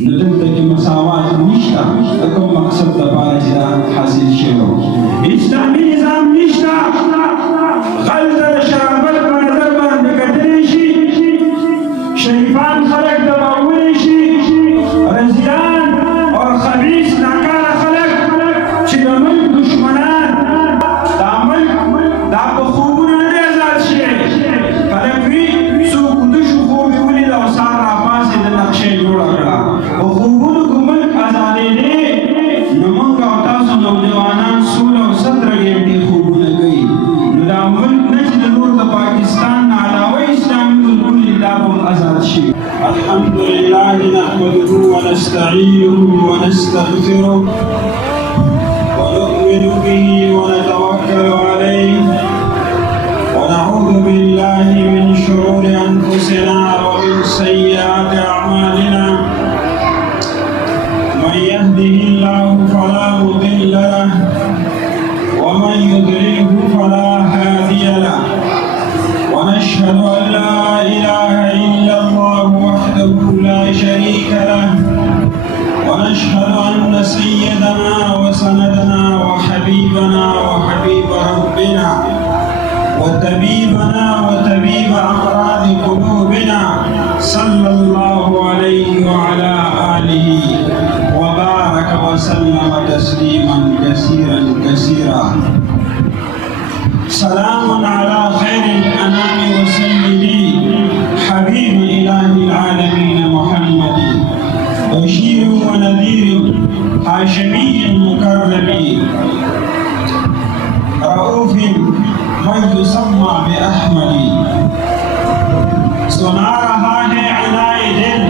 ندلت مساوات نشتا لكم مقصد دبارة حاصل شيء إسلامي نظام نشتا غلط شرابت منظر بند کتنشی شریفان خلق دباونشی رزیان اور خبیث ناکار خلق چی دملک دشمنان دا بخوبون ندازاد شی خلق وی سوک دشو خوبی ولی دا سار راپاسی دا نقشه جوڑا کرا بخوبون کملک آزادی دے نمانگ آتاسو نوجوانان 16-17 گھنٹے خوبون گئی ندا ملک نجد نور دا پاکستان علاوہ اسلامی ملکون اللہ آزاد شی الحمد لله نحمده ونستعينه ونستغفره ونؤمن به ونتوكل عليه ونعوذ بالله من شرور أنفسنا ومن سيئات أعمالنا من يهده الله فلا مضل له ومن يضلله فلا هادي له ونشهد أن لا إله إلا الله وحده لا شريك له ونشهد أن سيدنا وسندنا وحبيبنا وحبيب ربنا وطبيبنا وطبيب أمراض قلوبنا صلى الله عليه وعلى آله وبارك وسلم تسليما كثيرا كثيرا سلام على خير الأنام وسيدي حبيب إله العالمين محمد بشير ونذير هاشمي مكرم رؤوف من يسمى بأحمد سنارها ہے عنائی دل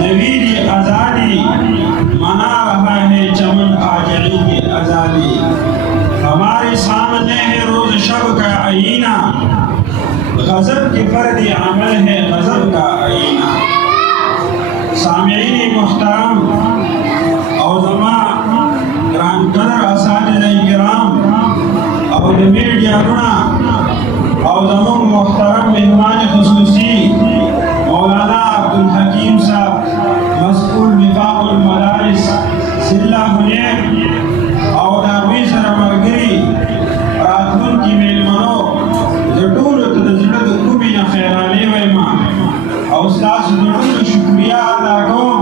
نویر ازادی منارها ہے چمن آجعی کی ازادی ہمارے سامنے ہے روز شب کا آئینہ غضب کی فرد عمل ہے غضب کا آئینہ سامعین محترم اور زمان گران قدر اساتذہ کرام اور میڈیا گنا اور زمان محترم مہمان خصوصی مولانا عبدالحکیم صاحب مسئول وفاق المدارس ضلع حنین اور داوی سرمرگری راتون کی میلمنو زٹول تدزلد خوبی نخیرالی ویما اور استاذ زٹول شکریہ ادا کوم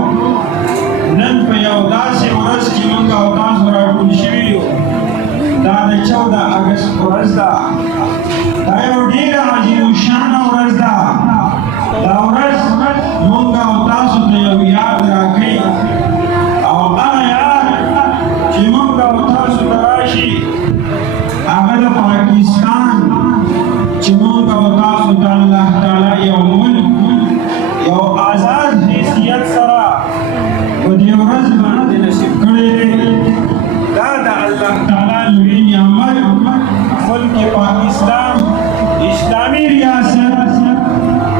نن په یو داسې ورځ کې موږ او تاسو راټول شوي یو دا د 14 اګست ورځ ده دا یو ډېره عظیمالشانه ورځ ده دا ورځ موږ او تاسو ته یو یاد راکوي او هغه یاد چې موږ او تاسو ته راشي هغه د پاکستان چې موږ او تاسو ته الله تعالی یو ملک یو آزاد حیثیت سره و دې ورځ باندې نصیب کړی دا د الله تعالی لوی نعمت ملک پاکستان اسلامی ریاست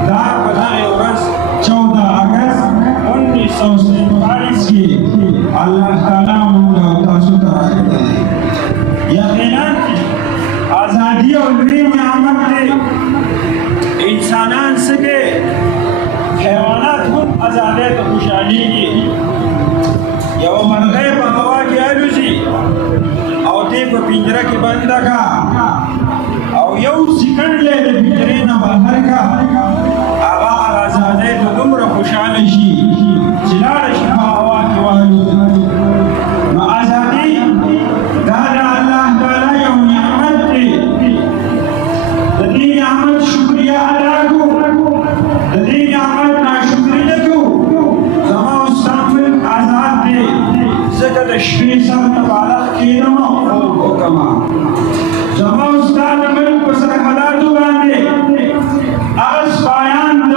دا په دغه ورځ 14 اگست 1947 کې الله تعالی موږ او تاسو ته راکړی یقینا آزادی او لوی نعمت دی انسانان څخه حیوانات هم آزادۍ ته خوشحالیږي یو مرغۍ په هوا کې الوزي او دې په پنجره کې بنده کا او یو سکند له دې پنجرې نه بهر کا هغه آزادۍ ته دومره خوشحاله شي چې لاړه شي په هوا کې والوزي نو آزادي دا د الله تعالی یو نعمت دی د دې نعمت شکریه ادا کړو د دې نعمت ناشکري نه کوو زما استعمال آزاد دی ځکه د شپې سر ته بالغ کېنم او وکما زما استاد ملک په سرحداتو باندې هغه سپایان د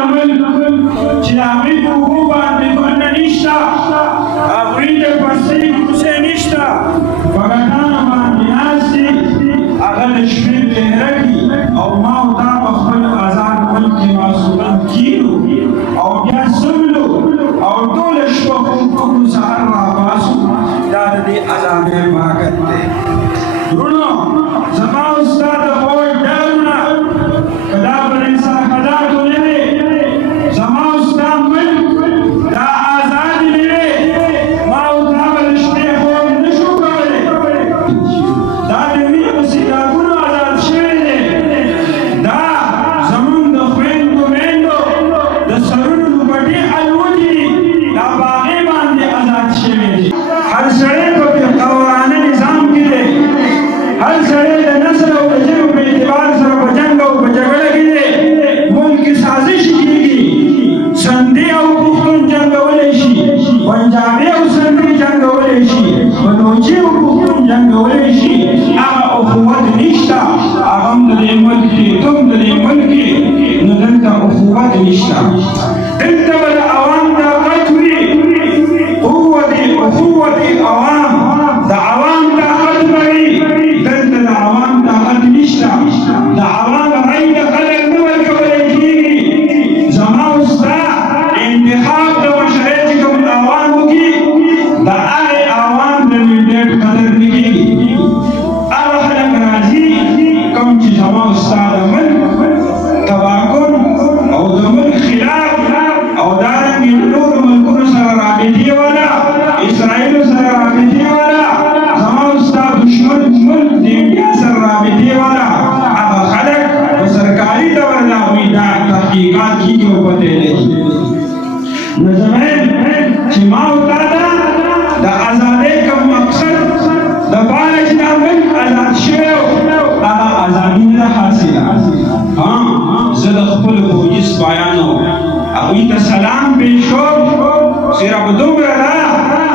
پنجابي او سندري جنګولی شي بلوچي او پښتون جنګولی شي هغه اخوت نشته هغه هم د دې ملک کې ته هم د دې ملک کې نو دلته اخوت نشته دلته به د عوام طاقت وي قوت عوام د عوام طاقت به وي دلته د عوام طاقت نشته د عوام رای د خلک نه ورکولی کېږي زما او ستا انتخاب د مشرۍ چې کوم عوام وکړي د هغې عوام د منډېټ قدر نه کېږي هغه خلک راځي کوم چې زما او ستا د ملک تباکن او د ملک خلاف او دارنګې د نورو ملکونو سره رابطې والا اسرائیلو سره رابطې والا زما او ستا دشمن ملک د انډیا سره رابطې والا هغه خلک په سرکاري ډول د هغوی دا تحقیقات کېږي او پتې لګي نو زمین چې ما او تا ته د ازادۍ کوم مقصد دپاره چې دا ملک ازاد شوی هغه ازادي نه ده حاصله زه د خپلو پوځي سپایانو هغوی ته سلام پیش کوم صرف دومره ده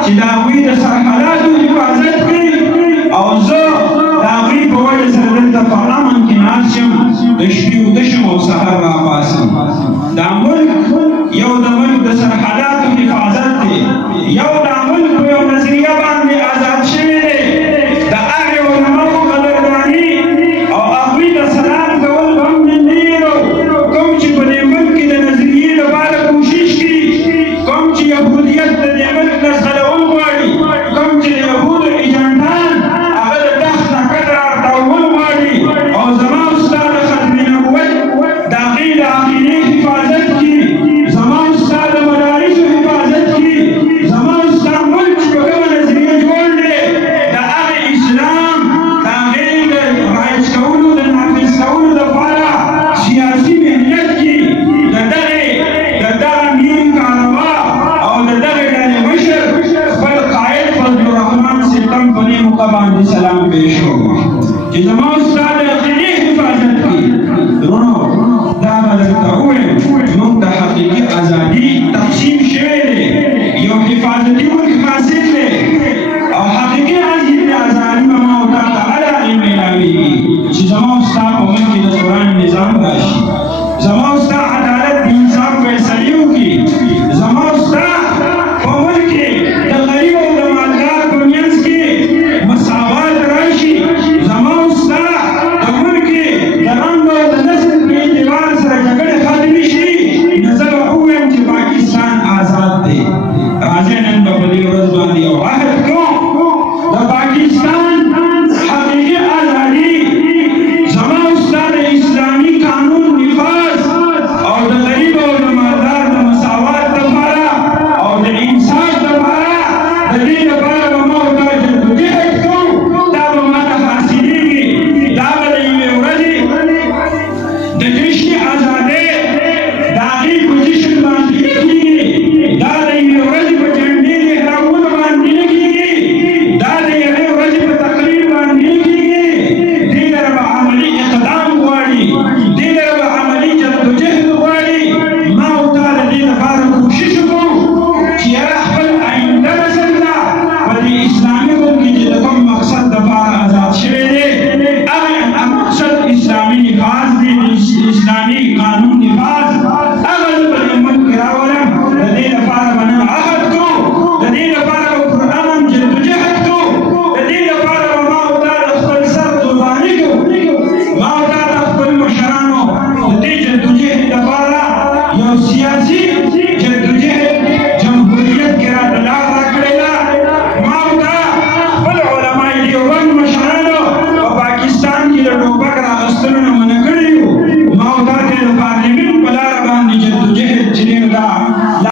چې د هغوی د سرحداتو حفاظت کوي او زه د هغوی په وجه سره دلته په امن کې ناست یم د شپې